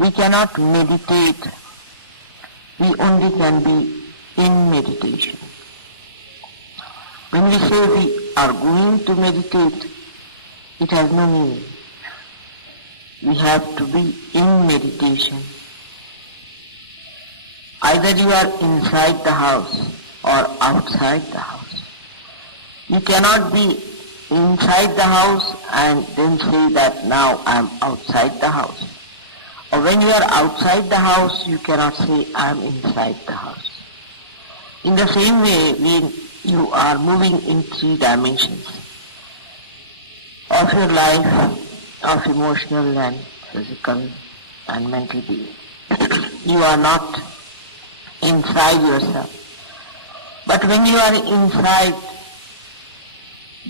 We cannot meditate. We only can be in meditation. When we say we are going to meditate, it has no meaning. We have to be in meditation. Either you are inside the house or outside the house. You cannot be inside the house and then say that now I am outside the house. Or when you are outside the house, you cannot say I am inside the house. In the same way, when you are moving in three dimensions of your life, of emotional and physical and mental being, you are not inside yourself. But when you are inside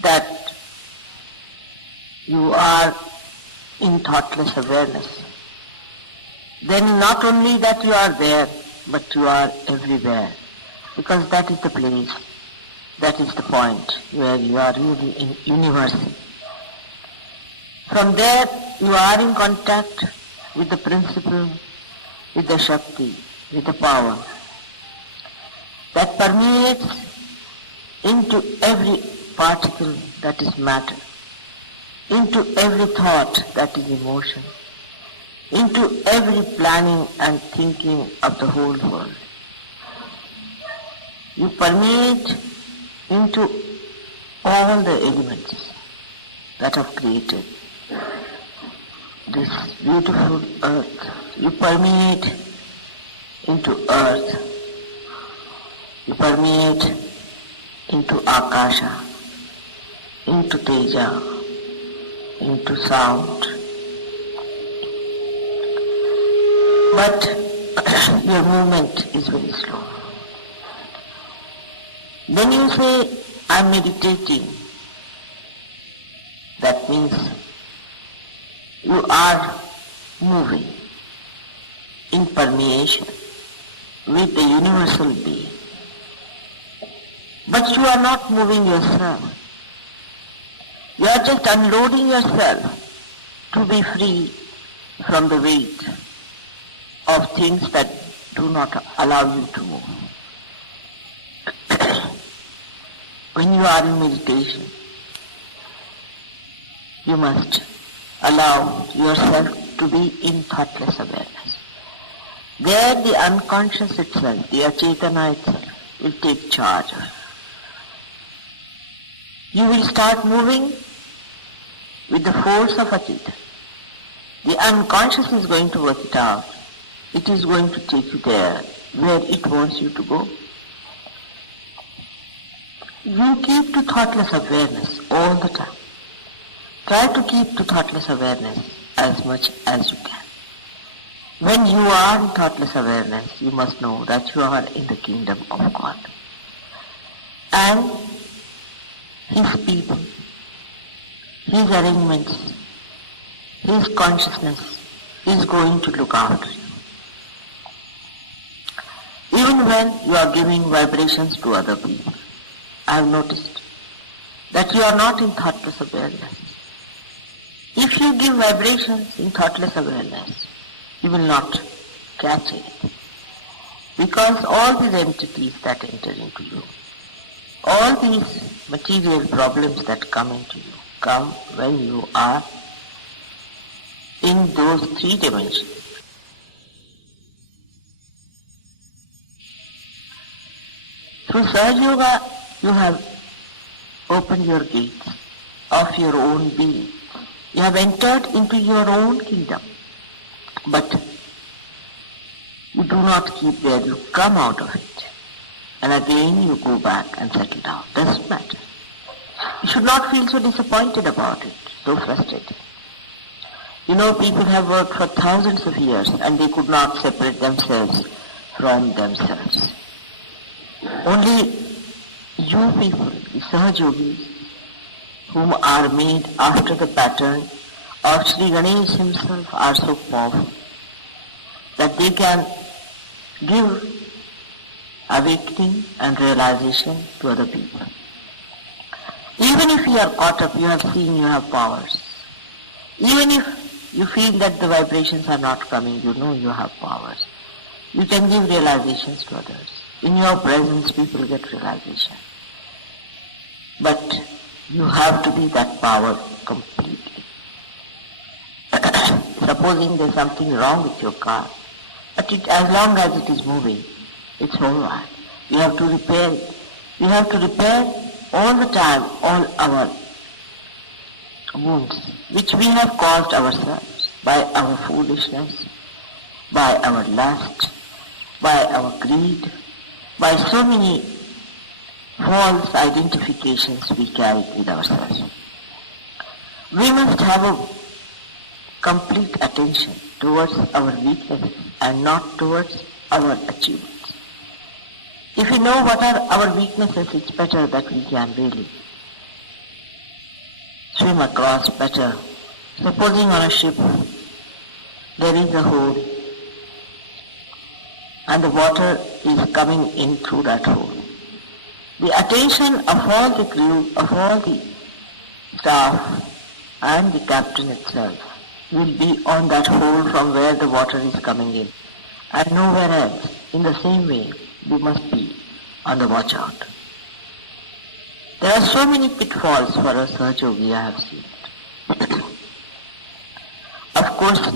that, you are in thoughtless awareness. Then not only that you are there, but you are everywhere. Because that is the place, that is the point where you are really in universal. From there you are in contact with the principle, with the Shakti, with the power that permeates into every particle that is matter, into every thought that is emotion, into every planning and thinking of the whole world. You permeate into all the elements that have created this beautiful earth. You permeate into earth. You permeate into Akasha, into Teja, into sound. But your movement is very slow. When you say, I am meditating, that means you are moving in permeation with the universal being. But you are not moving yourself. You are just unloading yourself to be free from the weight of things that do not allow you to move. When you are in meditation, you must allow yourself to be in thoughtless awareness. There the unconscious itself, the Achetana itself, will take charge of you. You will start moving with the force of Achetana. The unconscious is going to work it out. It is going to take you there where it wants you to go. You keep to thoughtless awareness all the time. Try to keep to thoughtless awareness as much as you can. When you are in thoughtless awareness, you must know that you are in the kingdom of God. And His people, His arrangements, His consciousness is going to look after you. Even when you are giving vibrations to other people, I have noticed that you are not in thoughtless awareness. If you give vibrations in thoughtless awareness, you will not catch it. Because all these entities that enter into you, all these material problems that come into you, come when you are in those three dimensions. Through Sahaja Yoga, you have opened your gates of your own being. You have entered into your own kingdom. But you do not keep there, you come out of it. And again you go back and settle down. Doesn't matter. You should not feel so disappointed about it, so frustrated. You know, people have worked for thousands of years and they could not separate themselves from themselves. Only you people, the Sahaja Yogis, whom are made after the pattern of Sri Ganesh himself, are so powerful that they can give awakening and realization to other people. Even if you are caught up, you have seen you have powers. Even if you feel that the vibrations are not coming, you know you have powers. You can give realizations to others. In your presence, people get realization. But you have to be that power completely. Supposing there's something wrong with your car, but as long as it is moving, it's all right. You have to repair it. You have to repair all the time all our wounds, which we have caused ourselves by our foolishness, by our lust, by our greed, by so many false identifications we carry with ourselves. We must have a complete attention towards our weaknesses and not towards our achievements. If we know what are our weaknesses, it's better that we can really swim across better. Supposing on a ship there is a hole and the water is coming in through that hole. The attention of all the crew, of all the staff and the captain itself will be on that hole from where the water is coming in and nowhere else. In the same way, we must be on the watch out. There are so many pitfalls for a Sahaja Yogi, I have seen it. Of course,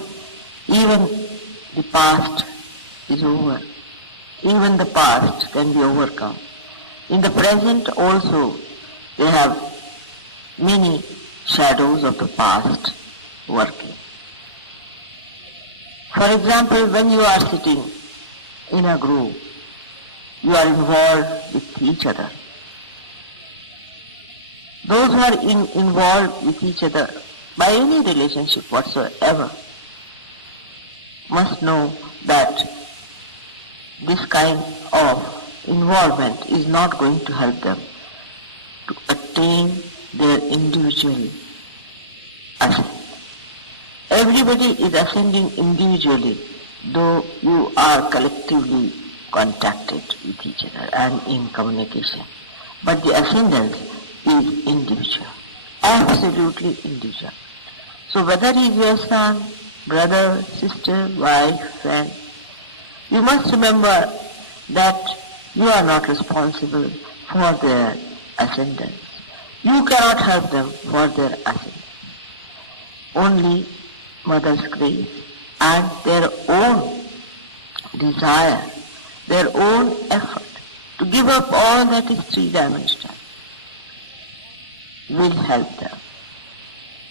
even the past is over. Even the past can be overcome. In the present also, they have many shadows of the past working. For example, when you are sitting in a group, you are involved with each other. Those who are involved with each other by any relationship whatsoever must know that this kind of involvement is not going to help them to attain their individual ascent. Everybody is ascending individually, though you are collectively contacted with each other and in communication. But the ascendance is individual, absolutely individual. So whether he is your son, brother, sister, wife, friend, you must remember that you are not responsible for their ascendance. You cannot help them for their ascendance. Only Mother's grace and their own desire, their own effort to give up all that is three-dimensional will help them.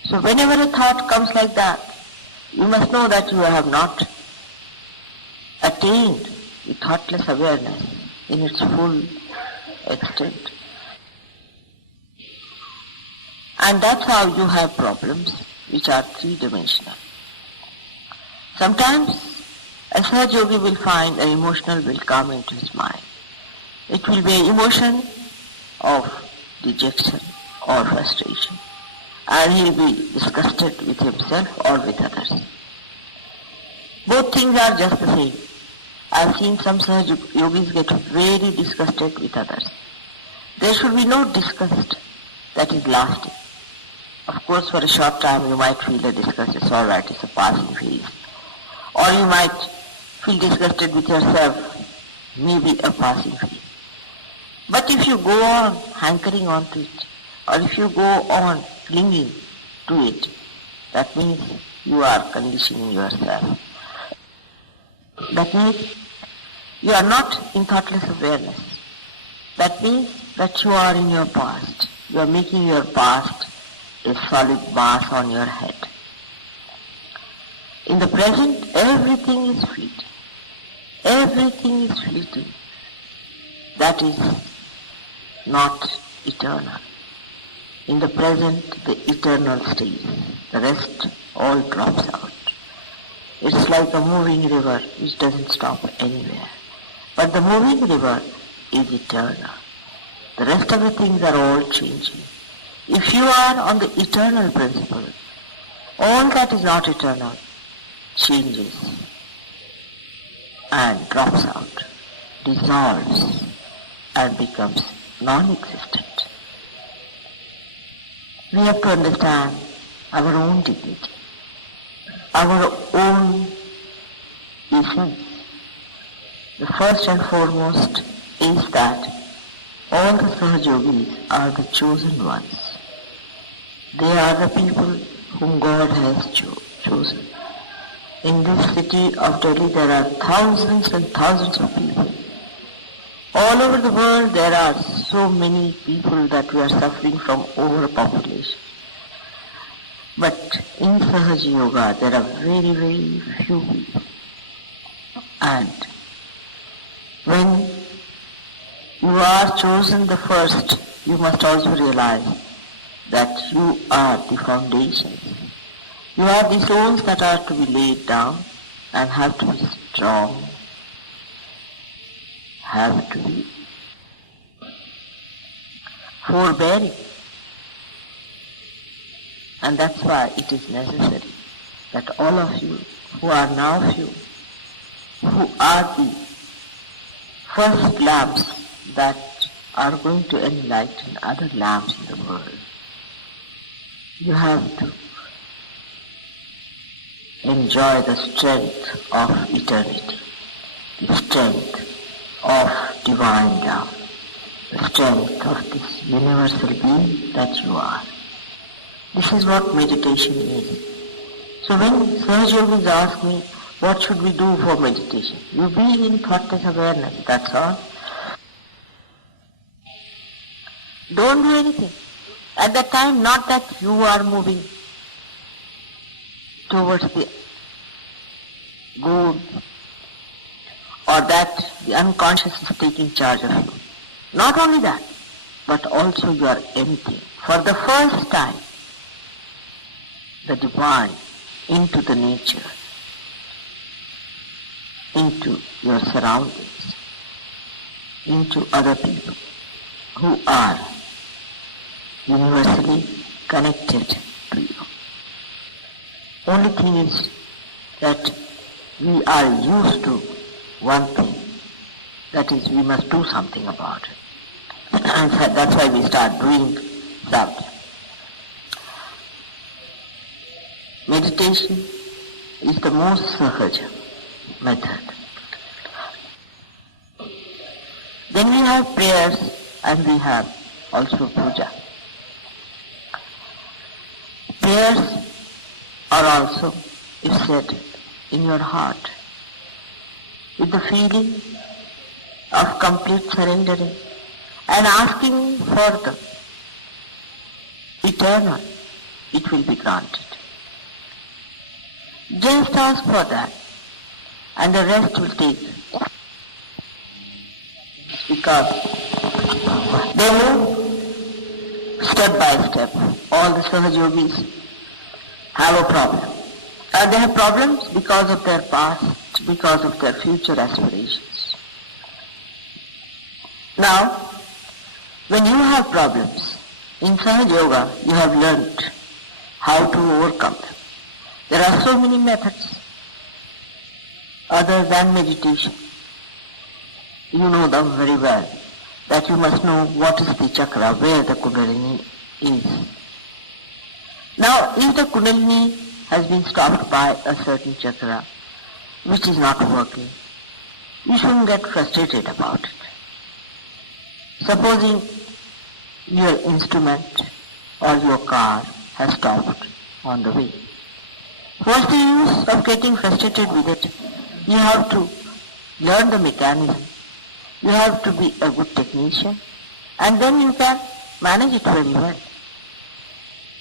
So whenever a thought comes like that, you must know that you have not attained the thoughtless awareness in its full extent. And that's how you have problems which are three-dimensional. Sometimes a Sahaja Yogi will find an emotional will come into his mind. It will be an emotion of dejection or frustration, and he will be disgusted with himself or with others. Both things are just the same. I have seen some Sahaja Yogis get very disgusted with others. There should be no disgust that is lasting. Of course, for a short time you might feel a disgust, it's all right, it's a passing phase. Or you might feel disgusted with yourself, maybe a passing phase. But if you go on hankering on to it, or if you go on clinging to it, that means you are conditioning yourself. That means you are not in thoughtless awareness. That means that you are in your past. You are making your past a solid mass on your head. In the present, everything is fleeting. Everything is fleeting. That is not eternal. In the present, the eternal stays. The rest all drops out. It's like a moving river which doesn't stop anywhere. But the moving river is eternal. The rest of the things are all changing. If you are on the eternal principle, all that is not eternal changes and drops out, dissolves and becomes non-existent. We have to understand our own dignity. our own essence. The first and foremost is that all the Sahajogis are the chosen ones. They are the people whom God has chosen. In this city of Delhi there are thousands and thousands of people. All over the world there are so many people that we are suffering from overpopulation. But in Sahaja Yoga there are very, very few people. And when you are chosen the first, you must also realize that you are the foundation. You are the stones that are to be laid down and have to be strong, have to be forbearing. And that's why it is necessary that all of you who are now few, who are the first lamps that are going to enlighten other lamps in the world, you have to enjoy the strength of eternity, the strength of divine love, the strength of this universal being that you are. This is what meditation is. So when Sahaja Yogis ask me, what should we do for meditation? You be in thoughtless awareness, that's all. Don't do anything. At that time, not that you are moving towards the good or that the unconscious is taking charge of you. Not only that, but also you are emptying. For the first time, the divine into the nature, into your surroundings, into other people who are universally connected to you. Only thing is that we are used to one thing, that is we must do something about it. And that's why we start doing something. Meditation is the most sahaja method. Then we have prayers and we have also puja. Prayers are also, if said in your heart, with the feeling of complete surrendering and asking for the eternal, it will be granted. Just ask for that and the rest will take. Because they move step by step. All the Sahaja Yogis have a problem. They have problems because of their past, because of their future aspirations. Now, when you have problems, in Sahaja Yoga you have learnt how to overcome them. There are so many methods other than meditation. You know them very well, that you must know what is the chakra, where the Kundalini is. Now, if the Kundalini has been stopped by a certain chakra which is not working, you shouldn't get frustrated about it. Supposing your instrument or your car has stopped on the way. What's the use of getting frustrated with it? You have to learn the mechanism. You have to be a good technician and then you can manage it very well.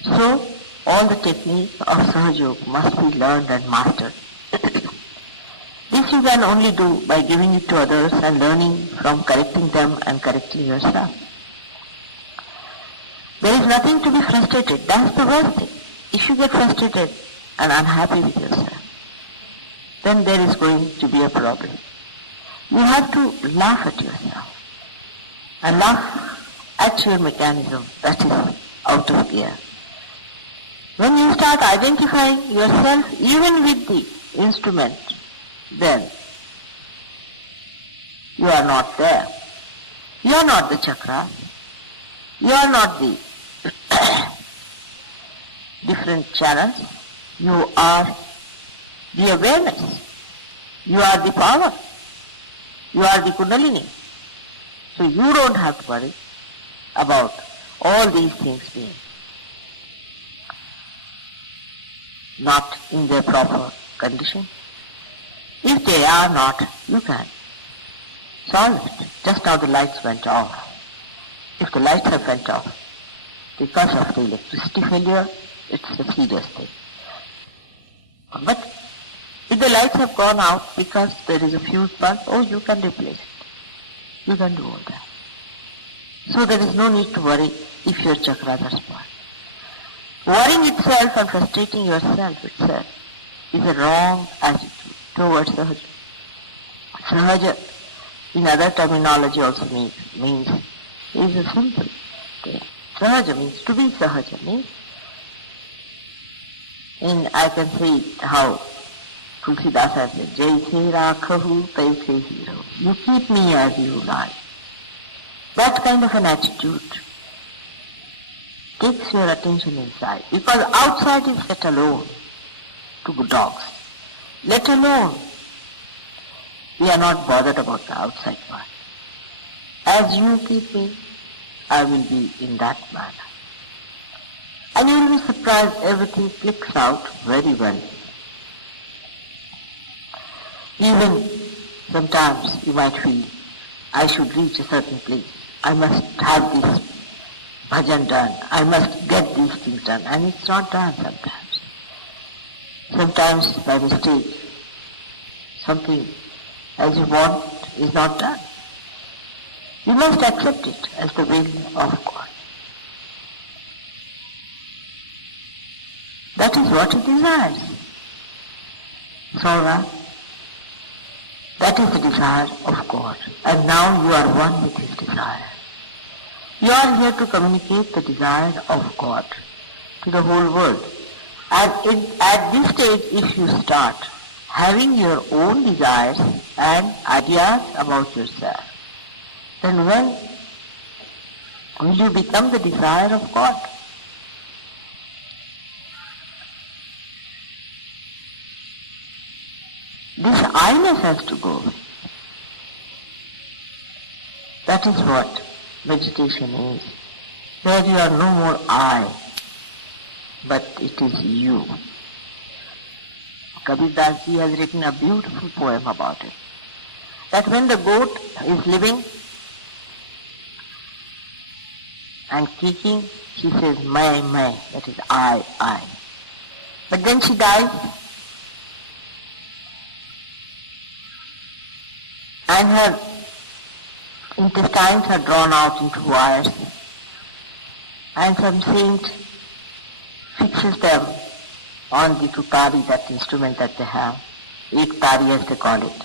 So, all the techniques of Sahaja Yoga must be learned and mastered. This you can only do by giving it to others and learning from correcting them and correcting yourself. There is nothing to be frustrated. That's the worst thing. If you get frustrated and unhappy with yourself, then there is going to be a problem. You have to laugh at yourself and laugh at your mechanism that is out of gear. When you start identifying yourself even with the instrument, then you are not there. You are not the chakra. You are not the different channels. You are the awareness. You are the power. You are the Kundalini. So you don't have to worry about all these things being not in their proper condition. If they are not, you can solve it. Just now the lights went off. If the lights have went off because of the electricity failure, it's a serious thing. But if the lights have gone out because there is a fuse bulb, you can replace it. You can do all that. So there is no need to worry if your chakras are spoiled. Worrying itself and frustrating yourself itself is a wrong attitude towards Sahaja. Sahaja, in other terminology also means is a simple thing. Sahaja means to be Sahaja means, and I can say it how Tulsidas has said, Jaise rakhahu taise hiro. You keep me as you like. That kind of an attitude takes your attention inside, because outside is let alone to good dogs. Let alone, we are not bothered about the outside part. As you keep me, I will be in that manner. And you will be surprised, everything clicks out very well. Even sometimes you might feel, I should reach a certain place. I must have this bhajan done. I must get these things done. And it's not done sometimes. Sometimes by mistake, something as you want is not done. You must accept it as the will of God. That is what He desires. Sora, that is the desire of God. And now you are one with His desire. You are here to communicate the desire of God to the whole world. And at this stage, if you start having your own desires and ideas about yourself, then when will you become the desire of God? This I-ness has to go away. That is what meditation is. Where you are no more I, but it is you. Kabir Das ji has written a beautiful poem about it. That when the goat is living and kicking, she says, "Mai, mai," that is I. But then she dies, and her intestines are drawn out into wires, and some saint fixes them on the tutari, that instrument that they have, tari as they call it.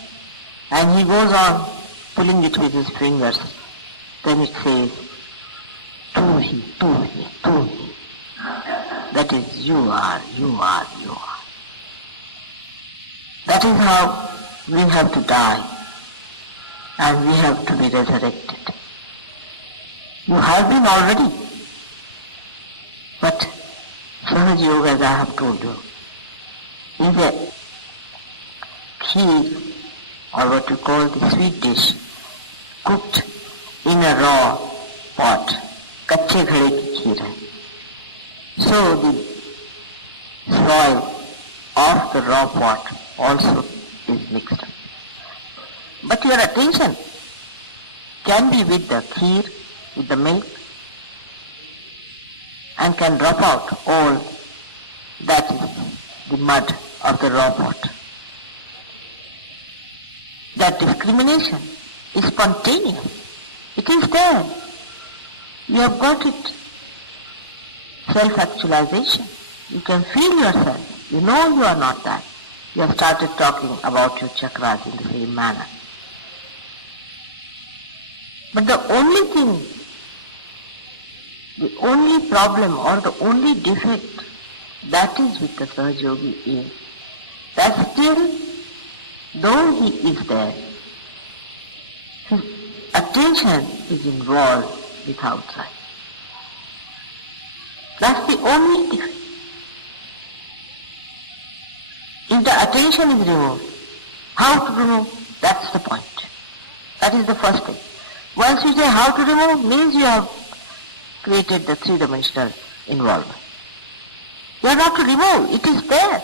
And he goes on pulling it with his fingers. Then it says, tu hi, tu hi, tu hi. That is, you are. That is how we have to die, and we have to be resurrected. You have been already, but Sahaja Yoga, as I have told you, is a kheer, or what you call the sweet dish, cooked in a raw pot. Kache ghade ki kheer hai. So the soil of the raw pot also is mixed up. But your attention can be with the kheer, with the milk, and can drop out all that is the mud of the raw pot. That discrimination is spontaneous. It is there. You have got it. Self-actualization. You can feel yourself. You know you are not that. You have started talking about your chakras in the same manner. But the only thing, the only problem or the only defect that is with the Sahaja Yogi is that still, though he is there, his attention is involved with outside. That's the only defect. if the attention is removed, how to remove? That's the point. That is the first thing. Once you say how to remove, means you have created the three-dimensional involvement. You are not to remove, it is there.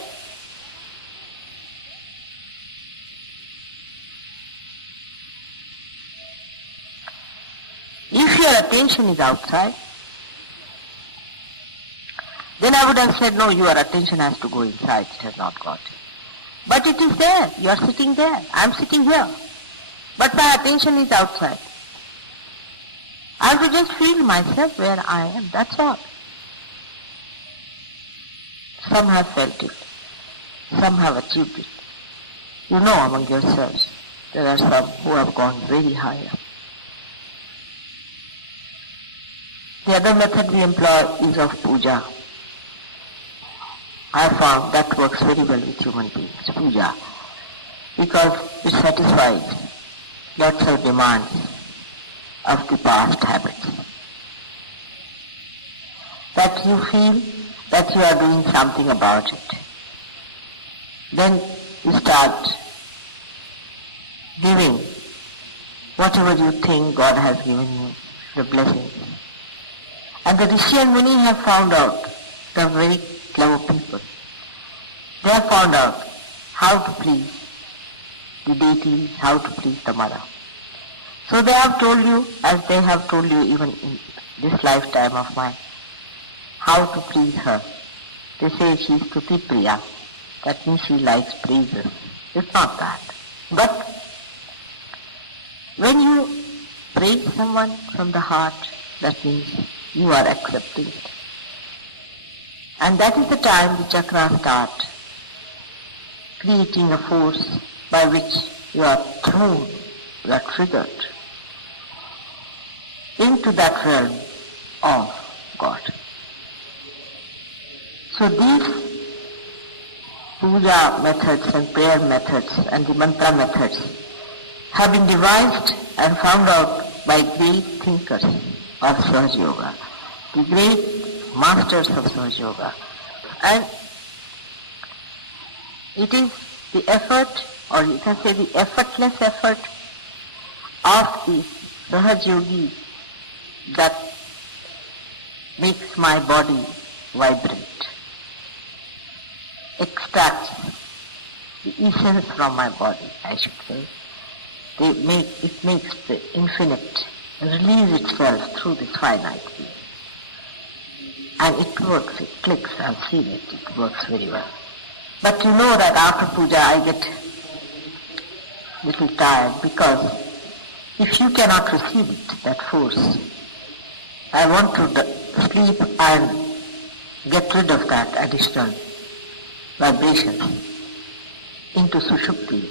If your attention is outside, then I would have said, no, your attention has to go inside, it has not got. But it is there, you are sitting there, I am sitting here. But my attention is outside. I have to just feel myself where I am, that's all. Some have felt it, some have achieved it. You know among yourselves, there are some who have gone very higher. The other method we employ is of puja. I have found that works very well with human beings, puja, because it satisfies lots of demands of the past habits. That you feel that you are doing something about it. Then you start giving whatever you think God has given you, the blessings. And the Rishi and Muni have found out, they are very clever people. They have found out how to please the deities, how to please the mother. So they have told you, as they have told you even in this lifetime of mine, how to please her. They say she is Stuti Priya, that means she likes praises. It's not that. But when you praise someone from the heart, that means you are accepting it. And that is the time the chakras start creating a force by which you are thrown, you are triggered into that realm of God. So these puja methods and prayer methods and the mantra methods have been devised and found out by great thinkers of Sahaja Yoga, the great masters of Sahaja Yoga. And it is the effort, or you can say the effortless effort of the Sahaja Yogi that makes my body vibrate, extracts the essence from my body, I should say. It makes the infinite release itself through this finite being. And it works, it clicks, I've seen it, it works very well. But you know that after puja I get little tired, because if you cannot receive it, that force, I want to sleep and get rid of that additional vibration into Sushupti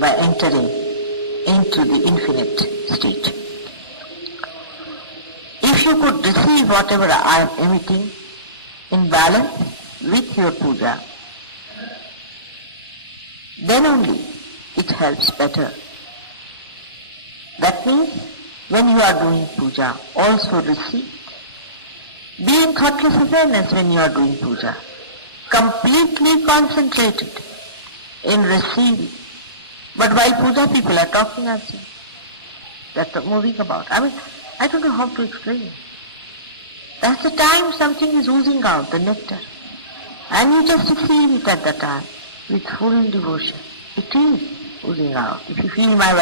by entering into the infinite state. If you could receive whatever I am emitting in balance with your puja, then only it helps better. That means when you are doing puja, also receive. Be in thoughtless awareness when you are doing puja. Completely concentrated in receiving. But while puja people are talking also. That's moving about. I don't know how to explain. That's the time something is oozing out, the nectar. And you just receive it at that time with full devotion. It is oozing out. If you feel my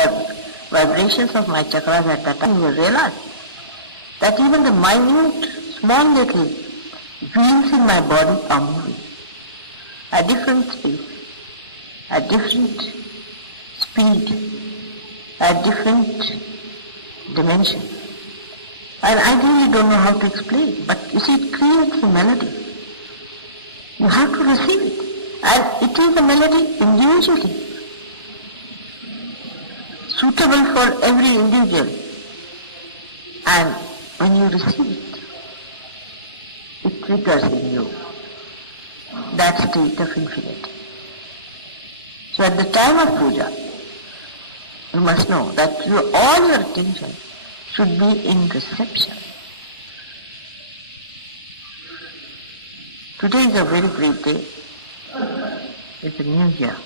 vibrations of my chakras at that time, you will realize that even the minute, small little wheels in my body are moving at different speed, at different speed, at different dimension. And I really don't know how to explain, but you see, it creates a melody. You have to receive it. And it is a melody individually, suitable for every individual. And when you receive it, it triggers in you that state of infinity. So at the time of puja, you must know that all your attention should be in reception. Today is a very great day. It's a new year.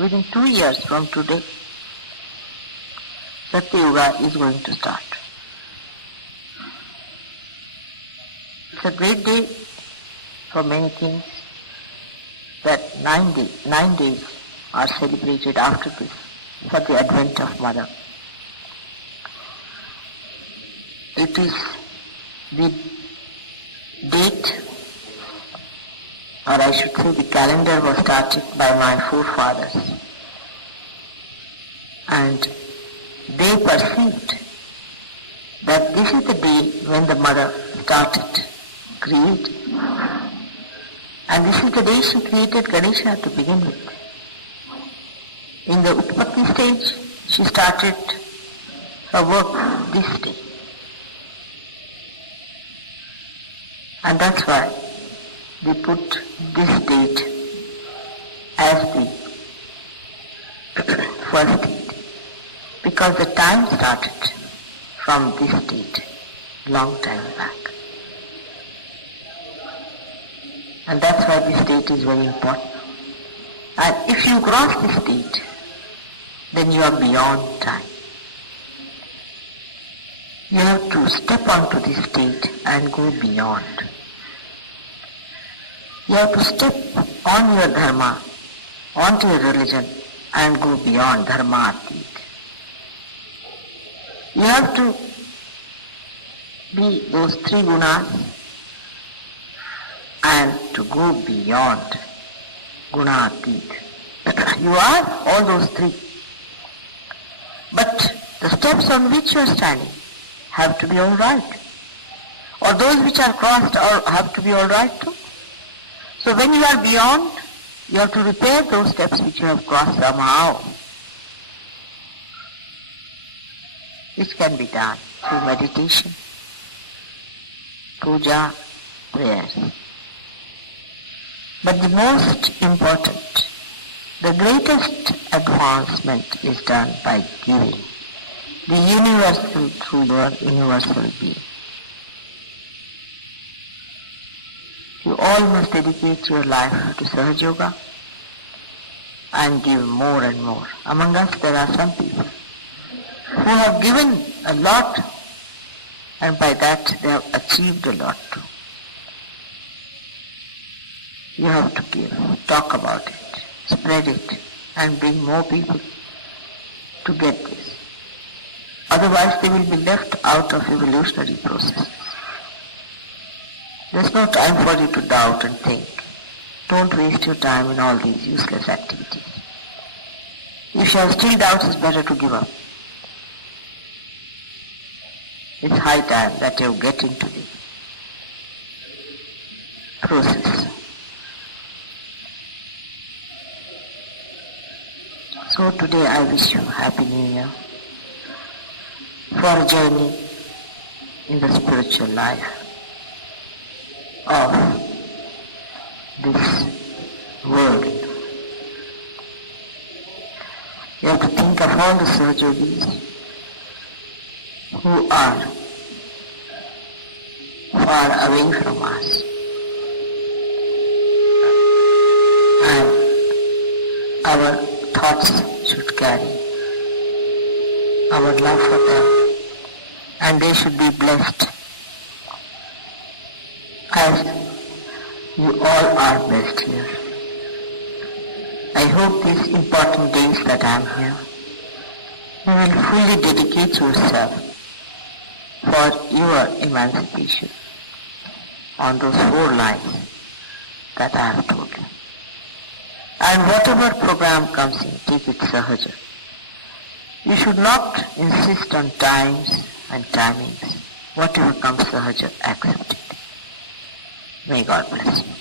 Within 2 years from today, Satya Yuga is going to start. It's a great day for many things that 9 days are celebrated after this for the advent of Mother. It is the date, or I should say the calendar was started by my forefathers, and they perceived that this is the day when the Mother started creating, and this is the day she created Ganesha to begin with. In the Utpatti stage, she started her work this day. And that's why they put this date as the first date, because the time started from this date, long time back. And that's why this date is very important. And if you cross this date, then you are beyond time. You have to step onto this state and go beyond. You have to step on your dharma, onto your religion, and go beyond dharma atit. You have to be those three gunas and to go beyond guna atit. You are all those three. But the steps on which you are standing have to be all right. Or those which are crossed have to be all right too. So when you are beyond, you have to repair those steps which you have crossed somehow. Which can be done through meditation, puja, prayers. But the most important, the greatest advancement is done by giving the universal through your universal being. You all must dedicate your life to Sahaja Yoga and give more and more. Among us there are some people who have given a lot, and by that they have achieved a lot too. You have to give, talk about it, spread it, and bring more people to get this. Otherwise they will be left out of evolutionary processes. There's no time for you to doubt and think. Don't waste your time in all these useless activities. If you have still doubts, it's better to give up. It's high time that you get into the process. So today I wish you Happy New Year for a journey in the spiritual life of this world. You have to think of all the Sahajogis who are far away from us, and our thoughts should carry our love for them, and they should be blessed as you all are blessed here. I hope these important days that I am here, you will fully dedicate yourself for your emancipation on those 4 lines that I have told you. And whatever program comes in, take it sahaja. You should not insist on times and timings. Whatever comes sahaja, accept it. May God bless you.